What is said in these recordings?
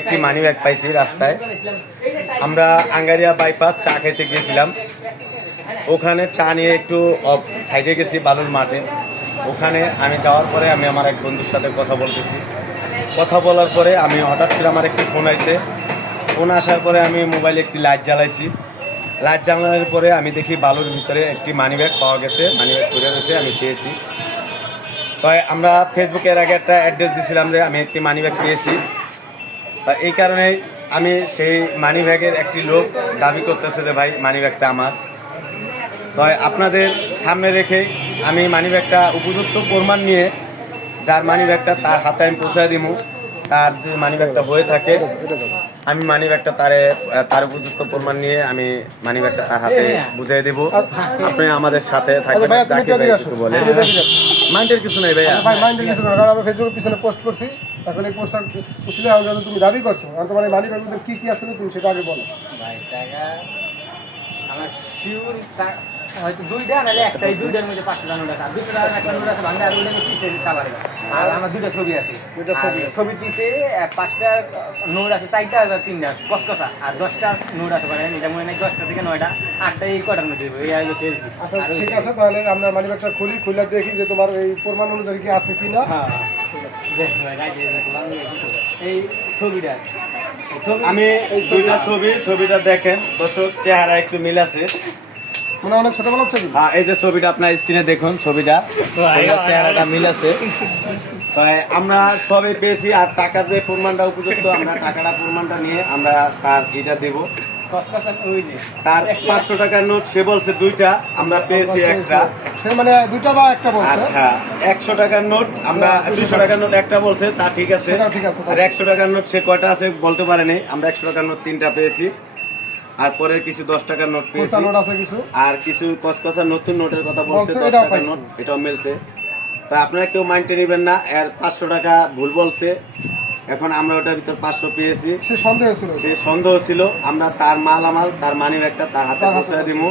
একটি money bag পাইছি রাস্তায়। আমরা আঙ্গারিয়া বাইপাস চা খেতে গেছিলাম। ওখানে চা নিয়ে একটু সাইডে গেছি বালুর মাঠে। ওখানে আমি যাওয়ার পরে আমি আমার এক বন্ধুর সাথে কথা বলতেছি। কথা বলার পরে আমি হঠাৎ করে আমার একটি ফোন আইছে। ফোন আসার পরে আমি মোবাইলে একটি লাইট জ্বালাইছি। লাইট জ্বালানোর পরে আমি দেখি বালুর ভিতরে একটি মানি ব্যাগ পাওয়া গেছে। মানি ব্যাগ পড়ে রয়েছে, আমি পেয়েছি তো আমরা ফেসবুকের আগে একটা অ্যাড্রেস দিছিলাম যে আমি একটি মানি ব্যাগ পেয়েছি। এই কারণে আমি সেই মানি ব্যাগের একটি লোক দাবি করতেছে যে, ভাই মানি ব্যাগটা আমার। তাই আপনাদের সামনে রেখে আমি মানি ব্যাগটা উপযুক্ত প্রমাণ নিয়ে যার মানি ব্যাগটা তার হাতে আমি পৌঁছায় দিব তার যদি মানি ব্যাগটা হয়ে থাকে আমি মানি ব্যাগটা তারে তার উপযুক্ত প্রমাণ নিয়ে আমি মানি ব্যাগটা তার হাতে বুঝিয়ে দেব। আপনি আমাদের সাথে থাকবেন জাকির ভাই কিছু বলে মাইন্ডের কিছু নেই ভাইয়া। ভাই মাইন্ডের কিছু না কারণ আমরা ফেসবুকের পিছনে পোস্ট করছি। এখন এই পোস্টটা আমি তুমি দাবি করছ। আর তোমার এই মালিক মধ্যে কি কি আছে তুমি সেটা আগে বলো। ভাই টাকা আমার শিউর হয়তো দুইটা নাহলে একটাই দুইটার মধ্যে পাঁচশো নোট আছে। আর দুশো টাকার একটা নোট আছে ভাঙলে আর ওইটা নিশ্চিত কালারে আর আমার দুইটা ছবি আছে। দুইটা ছবি আছে। ছবির পিছে পাঁচটা নোট আছে চারটা আর তিনটা আছে কসকসা আর দশটা নোট আছে মানে এটা মনে হয় দশটা থেকে নয়টা আটটা এই কটার মধ্যে এই হলো সেলসি আচ্ছা ঠিক আছে তাহলে আমরা মালিক একটা খুলি খুলে দেখি যে তোমার এই প্রমাণ অনুযায়ী কি আছে কি না হ্যাঁ ঠিক আছে। এই ছবিটা ছবি আমি এই দুইটা ছবি ছবিটা দেখেন। দর্শক চেহারা একটু মিল আছে। মানে অনেক ছোটবেলা ছবি হ্যাঁ, এই যে ছবিটা আপনার স্ক্রিনে দেখুন ছবিটা। চেহারাটা মিল আছে। তাই আমরা সবই পেয়েছি আর টাকা যে প্রমাণটা উপযুক্ত আমরা টাকাটা প্রমাণটা নিয়ে আমরা তার এটা দেব। তার পাঁচশো টাকার নোট সে বলছে দুইটা আমরা পেয়েছি একটা। সে মানে দুইটা বা একটা আর বলছে হ্যাঁ একশো টাকার নোট আমরা দুশো টাকার নোট একটা বলছে তা ঠিক আছে। ঠিক আছে। আর একশো টাকার নোট সে কয়টা আছে বলতে পারেনি আমরা একশো টাকার নোট তিনটা পেয়েছি। আর পরে কিছু দশ টাকার নোট পেয়েছি। আর কিছু কসকসা নতুন নোটের কথা বলছে দশ এটাও টাকার নোট এটাও মিলছে। তা আপনারা কেউ মাইন্ডে নেবেন না এর পাঁচশো টাকা ভুল বলছে। এখন আমরা ওটার ভিতর পাঁচশো পেয়েছি। সে সন্দেহ ছিল। সে সন্দেহ ছিল আমরা তার মালামাল তার মানি ব্যাগটা হাতে তার হাতে পৌঁছে দিব।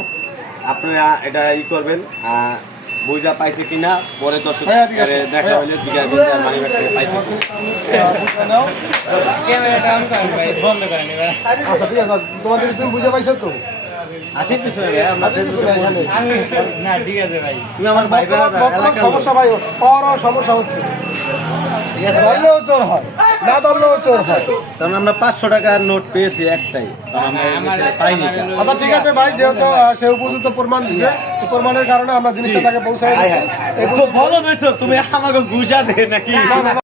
আপনারা এটা ই করবেন বুঝা পাইছে কিনা পরে দর্শক ভাইয়া, দেখা। হইলে জিজ্ঞাসা করবেন মানি পাইছে আচ্ছা ঠিক আছে তোমাদের তুমি বুঝে পাইছো তো আসি না ঠিক আছে ভাই তুমি আমার ভাই। সমস্যা ভাই সমস্যা হচ্ছে ঠিক আছে? ধরলেও চোর হয় না ধরলেও চোর হয় কারণ আমরা পাঁচশো টাকার নোট পেয়েছি একটাই। কারণ আমরা এই পাইনি। আচ্ছা ঠিক আছে ভাই যেহেতু সে উপযুক্ত প্রমাণ দিছে প্রমাণের কারণে আমরা জিনিসটা তাকে পৌঁছাই। তো বলো তুমি আমাকে গুজা দে নাকি?